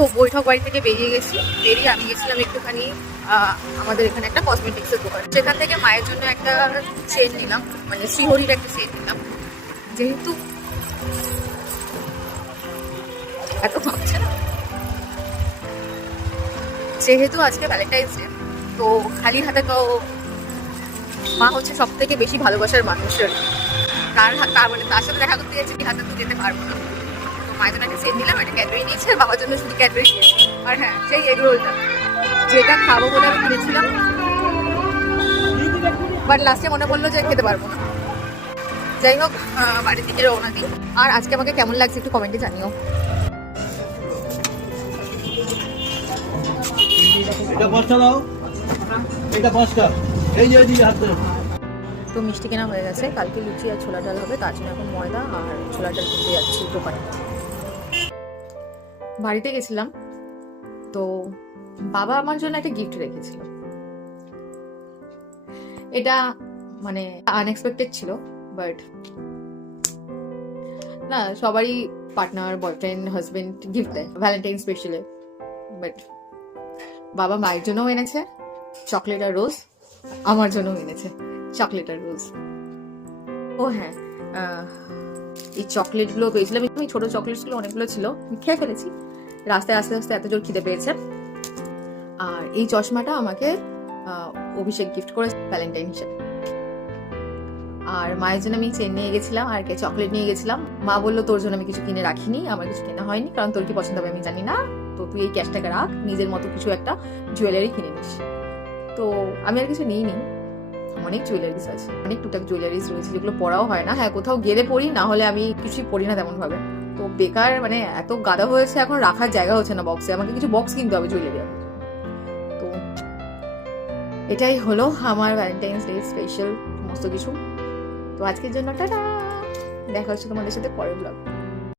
তো বৈঠক বাড়ি থেকে বেরিয়ে আমি গেছিলাম একটুখানি আমাদের এখানে একটা কসমেটিক্সের দোকান, সেখান থেকে মায়ের জন্য একটা চেন নিলাম, মানে শ্রীহরির একটা চেন নিলাম। যেহেতু এত ভাবছে না, যেহেতু আজকে ভ্যালেন্টাইন্স ডে, তো খালি হাতে তো মা হচ্ছে সব থেকে বেশি ভালোবাসার মানুষের, মানে তার সাথে দেখা করতে গেছি হাতে তো যেতে পারবো না। তো মায়ের জন্য একটা সেট নিলাম, একটা ক্যাডবেরি নিয়েছে, আর বাবার জন্য শুধু ক্যাডবেরি নিয়েছে। আর হ্যাঁ, সেই এগ রোলটা যেটা খাবো বলে আমি কিনেছিলাম, বাট লাস্টে মনে পড়লো যে খেতে পারবো না। যাই হোক, বাড়ির দিকে রওনা দিই। আর আজকে আমাকে কেমন লাগছে একটু কমেন্টে জানিও। এটা বস্তা দাও, এটা বস্তা, এই যে দিদি হাতে। তো মিষ্টি কেনা হয়ে গেছে, কালকে লুচি আর ছোলা ডাল হবে, তার জন্য এখন ময়দা আর ছোলা ডাল কিনতে যাচ্ছি দোকানে। বাড়িতে গেছিলাম, তো বাবা আমার জন্য একটা গিফট রেখেছিল। এটা মানে আনএক্সপেক্টেড ছিল, বাট না, সবারই পার্টনার, বয়ফ্রেন্ড, হাজবেন্ড গিফট দেয় ভ্যালেন্টাইন স্পেশালে, বাট বাবা মায়ের জন্যও এনেছে চকলেট আর রোজ, আমার জন্যও এনেছে চকলেট আর রোজ। ও হ্যাঁ, এই চকলেটগুলো পেয়েছিলাম, আমি ছোট চকলেটগুলো অনেকগুলো ছিল, খেয়ে ফেলেছি রাস্তায় আস্তে আস্তে, এত জোর খিদে পেয়েছে। আর এই চশমাটা আমাকে অভিষেক গিফট করেছে ভ্যালেন্টাইন হিসেবে। আর মায়ের জন্য আমি চেন নিয়ে গেছিলাম আর চকলেট নিয়ে গেছিলাম। মা বললো তোর জন্য আমি কিছু কিনে রাখিনি, আমার কিছু কেনা হয়নি, কারণ তোর কি পছন্দ হবে আমি জানি না, তো তুই এই ক্যাশটাকে রাখ, নিজের মতো কিছু একটা জুয়েলারি কিনে নিস। তো আমি আর কিছু নিইনি, অনেক জুয়েলারিস আছে, অনেক টুকটাক জুয়েলারিস রয়েছে যেগুলো পরাও হয় না। হ্যাঁ, কোথাও গেলে পরি, না হলে আমি কিছুই পরি না তেমন ভাবে। তো বেকার, মানে এত গাদা হয়েছে, এখন রাখার জায়গা হচ্ছে না বক্সে, আমাকে কিছু বক্স কিনতে হবে জুয়েলারি। তো এটাই হলো আমার ভ্যালেন্টাইন্স ডে স্পেশাল সমস্ত কিছু। তো আজকের জন্য টাটা, দেখা হচ্ছে তোমাদের সাথে পরের ব্লগ।